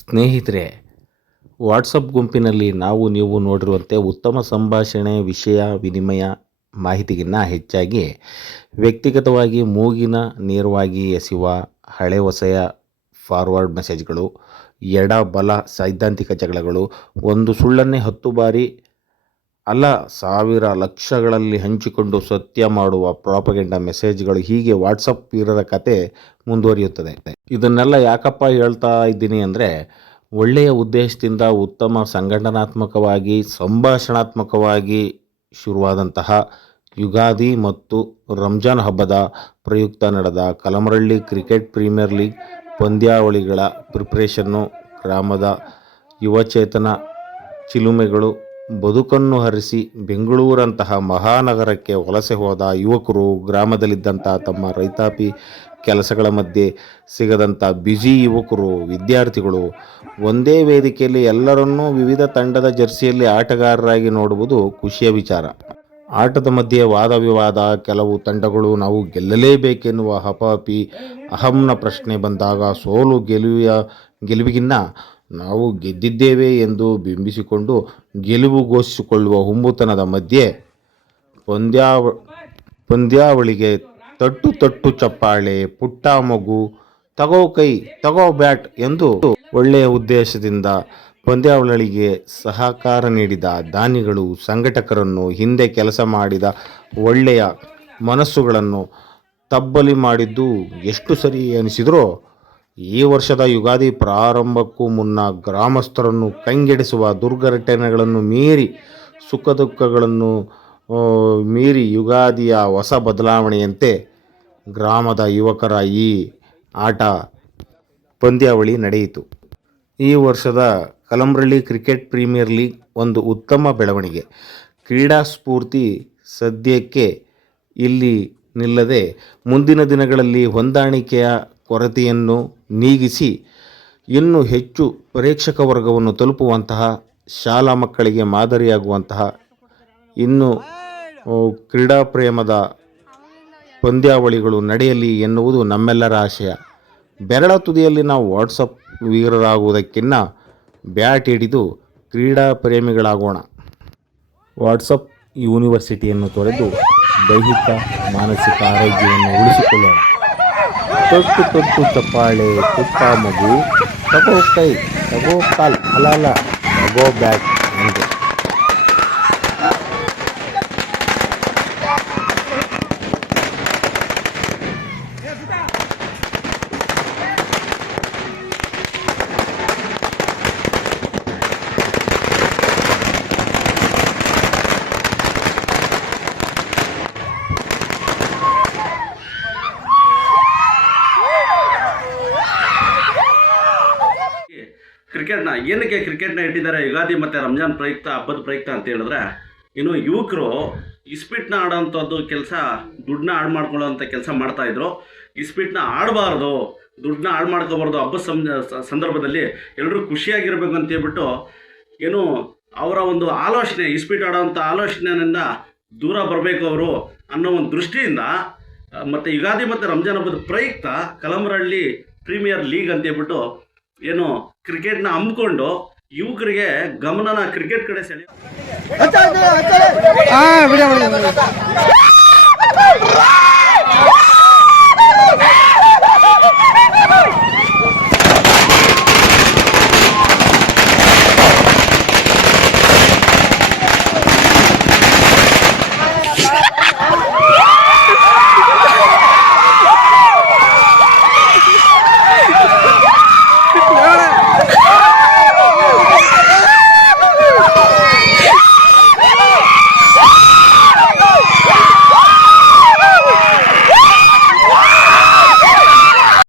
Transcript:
ಸ್ನೇಹಿತರೆ, ವಾಟ್ಸಪ್ ಗುಂಪಿನಲ್ಲಿ ನೀವು ನೋಡಿರುವಂತೆ ಉತ್ತಮ ಸಂಭಾಷಣೆ, ವಿಷಯ ವಿನಿಮಯ, ಮಾಹಿತಿಗಿನ್ನ ಹೆಚ್ಚಾಗಿ ವ್ಯಕ್ತಿಗತವಾಗಿ ಮೂಗಿನ ನೇರವಾಗಿ ಎಸೆಯುವ ಹಳೆ ಹೊಸೆಯ ಫಾರ್ವರ್ಡ್ ಮೆಸೇಜ್ಗಳು, ಎಡ ಬಲ ಸೈದ್ಧಾಂತಿಕ ಜಗಳಗಳು, ಒಂದು ಸುಳ್ಳನ್ನೇ 10 ಬಾರಿ ಅಲ್ಲ 1000 ಲಕ್ಷಗಳಲ್ಲಿ ಹಂಚಿಕೊಂಡು ಸತ್ಯ ಮಾಡುವ ಪ್ರಾಪಗೆಂಡಾ ಮೆಸೇಜ್ಗಳು, ಹೀಗೆ ವಾಟ್ಸಪ್ ವೀರರ ಕತೆ ಮುಂದುವರಿಯುತ್ತದೆ. ಇದನ್ನೆಲ್ಲ ಯಾಕಪ್ಪ ಹೇಳ್ತಾ ಇದ್ದೀನಿ ಅಂದರೆ, ಒಳ್ಳೆಯ ಉದ್ದೇಶದಿಂದ ಉತ್ತಮ ಸಂಘಟನಾತ್ಮಕವಾಗಿ ಸಂಭಾಷಣಾತ್ಮಕವಾಗಿ ಶುರುವಾದಂತಹ ಯುಗಾದಿ ಮತ್ತು ರಂಜಾನ್ ಹಬ್ಬದ ಪ್ರಯುಕ್ತ ನಡೆದ ಕಲಮರಳ್ಳಿ ಕ್ರಿಕೆಟ್ ಪ್ರೀಮಿಯರ್ ಲೀಗ್ ಪಂದ್ಯಾವಳಿಗಳ ಪ್ರಿಪರೇಷನ್ನು, ಗ್ರಾಮದ ಯುವಚೇತನ ಚಿಲುಮೆಗಳು, ಬದುಕನ್ನು ಹರಿಸಿ ಬೆಂಗಳೂರಂತಹ ಮಹಾನಗರಕ್ಕೆ ವಲಸೆ ಹೋದ ಯುವಕರು, ಗ್ರಾಮದಲ್ಲಿದ್ದಂಥ ತಮ್ಮ ರೈತಾಪಿ ಕೆಲಸಗಳ ಮಧ್ಯೆ ಸಿಗದಂಥ ಬ್ಯುಸಿ ಯುವಕರು, ವಿದ್ಯಾರ್ಥಿಗಳು ಒಂದೇ ವೇದಿಕೆಯಲ್ಲಿ ಎಲ್ಲರನ್ನೂ ವಿವಿಧ ತಂಡದ ಜರ್ಸಿಯಲ್ಲಿ ಆಟಗಾರರಾಗಿ ನೋಡುವುದು ಖುಷಿಯ ವಿಚಾರ. ಆಟದ ಮಧ್ಯೆ ವಾದ ವಿವಾದ, ಕೆಲವು ತಂಡಗಳು ನಾವು ಗೆಲ್ಲಲೇಬೇಕೆನ್ನುವ ಹಪಾಪಿ, ಅಹಂನ ಪ್ರಶ್ನೆ ಬಂದಾಗ ಸೋಲು ಗೆಲುವಿಗಿನ್ನ ನಾವು ಗೆದ್ದಿದ್ದೇವೆ ಎಂದು ಬಿಂಬಿಸಿಕೊಂಡು ಗೆಲುವು ಘೋಷಿಸಿಕೊಳ್ಳುವ ಹುಂಬುತನದ ಮಧ್ಯೆ ಪಂದ್ಯಾವಳಿಗೆ ತಟ್ಟು ಚಪ್ಪಾಳೆ, ಪುಟ್ಟ ಮಗು, ತಗೋ ಕೈ, ತಗೋ ಬ್ಯಾಟ್ ಎಂದು ಒಳ್ಳೆಯ ಉದ್ದೇಶದಿಂದ ಪಂದ್ಯಾವಳಿಗೆ ಸಹಕಾರ ನೀಡಿದ ದಾನಿಗಳು, ಸಂಘಟಕರನ್ನು, ಹಿಂದೆ ಕೆಲಸ ಮಾಡಿದ ಒಳ್ಳೆಯ ಮನಸ್ಸುಗಳನ್ನು ತಬ್ಬಲಿ ಮಾಡಿದ್ದು ಎಷ್ಟು ಸರಿ ಎನಿಸಿದರೋ, ಈ ವರ್ಷದ ಯುಗಾದಿ ಪ್ರಾರಂಭಕ್ಕೂ ಮುನ್ನ ಗ್ರಾಮಸ್ಥರನ್ನು ಕಂಗೆಡಿಸುವ ದುರ್ಘಟನೆಗಳನ್ನು ಮೀರಿ, ಸುಖ ದುಃಖಗಳನ್ನು ಮೀರಿ ಯುಗಾದಿಯ ಹೊಸ ಬದಲಾವಣೆಯಂತೆ ಗ್ರಾಮದ ಯುವಕರ ಈ ಆಟ ಪಂದ್ಯಾವಳಿ ನಡೆಯಿತು. ಈ ವರ್ಷದ ಕಲಮರಳ್ಳಿ ಕ್ರಿಕೆಟ್ ಪ್ರೀಮಿಯರ್ ಲೀಗ್ ಒಂದು ಉತ್ತಮ ಬೆಳವಣಿಗೆ. ಕ್ರೀಡಾ ಸ್ಫೂರ್ತಿ ಸದ್ಯಕ್ಕೆ ಇಲ್ಲಿ ನಿಲ್ಲದೆ ಮುಂದಿನ ದಿನಗಳಲ್ಲಿ ಹೊಂದಾಣಿಕೆಯ ಕೊರತೆಯನ್ನು ನೀಗಿಸಿ ಇನ್ನೂ ಹೆಚ್ಚು ಪ್ರೇಕ್ಷಕ ವರ್ಗವನ್ನು ತಲುಪುವಂತಹ, ಶಾಲಾ ಮಕ್ಕಳಿಗೆ ಮಾದರಿಯಾಗುವಂತಹ ಇನ್ನು ಕ್ರೀಡಾ ಪ್ರೇಮದ ಪಂದ್ಯಾವಳಿಗಳು ನಡೆಯಲಿ ಎನ್ನುವುದು ನಮ್ಮೆಲ್ಲರ ಆಶಯ. ಬೆರಳ ತುದಿಯಲ್ಲಿ ನಾವು ವಾಟ್ಸಪ್ ವೀರರಾಗುವುದಕ್ಕಿಂತ ಬ್ಯಾಟ್ ಹಿಡಿದು ಕ್ರೀಡಾ ಪ್ರೇಮಿಗಳಾಗೋಣ. ವಾಟ್ಸಪ್ ಯೂನಿವರ್ಸಿಟಿಯನ್ನು ತೊರೆದು ದೈಹಿಕ ಮಾನಸಿಕ ಆರೋಗ್ಯವನ್ನು ಉಳಿಸಿಕೊಳ್ಳೋಣ. ತೊಟ್ಟು ಚಪ್ಪಾಳೆ, ಪುಟ್ಟ ಮಗು, ತಗೋ ಕೈ, ತಗೋ ಕಾಲ್, ಅಲ್ಲ ತಗೋ ಬ್ಯಾಟ್ ಎಂದು. ಕ್ರಿಕೆಟ್ನ ಇಟ್ಟಿದ್ದಾರೆ ಯುಗಾದಿ ಮತ್ತು ರಂಜಾನ್ ಪ್ರಯುಕ್ತ, ಹಬ್ಬದ ಪ್ರಯುಕ್ತ ಅಂತ ಹೇಳಿದ್ರೆ, ಇನ್ನು ಯುವಕರು ಇಸ್ಪೀಟ್ನ ಆಡೋವಂಥದ್ದು ಕೆಲಸ, ದುಡ್ಡನ್ನ ಹಾಳು ಮಾಡ್ಕೊಳ್ಳೋವಂಥ ಕೆಲಸ ಮಾಡ್ತಾಯಿದ್ರು. ಇಸ್ಪೀಟ್ನ ಆಡಬಾರ್ದು, ದುಡ್ಡನ್ನ ಹಾಳು ಮಾಡ್ಕೋಬಾರ್ದು, ಹಬ್ಬದ ಸಂದರ್ಭದಲ್ಲಿ ಎಲ್ಲರೂ ಖುಷಿಯಾಗಿರ್ಬೇಕು ಅಂತ ಹೇಳ್ಬಿಟ್ಟು ಏನು ಅವರ ಒಂದು ಆಲೋಚನೆ, ಇಸ್ಪೀಟ್ ಆಡೋವಂಥ ಆಲೋಚನೆಯಿಂದ ದೂರ ಬರಬೇಕು ಅವರು ಅನ್ನೋ ಒಂದು ದೃಷ್ಟಿಯಿಂದ ಮತ್ತು ಯುಗಾದಿ ಮತ್ತು ರಂಜಾನ್ ಹಬ್ಬದ ಪ್ರಯುಕ್ತ ಕಲಮರಳ್ಳಿ ಪ್ರೀಮಿಯರ್ ಲೀಗ್ ಅಂತ ಹೇಳ್ಬಿಟ್ಟು ಏನು ಕ್ರಿಕೆಟ್ನ ಹಮ್ಮಿಕೊಂಡು ಯುವಕರಿಗೆ ಗಮನನ ಕ್ರಿಕೆಟ್ ಕಡೆ ಸೆಳೆಯ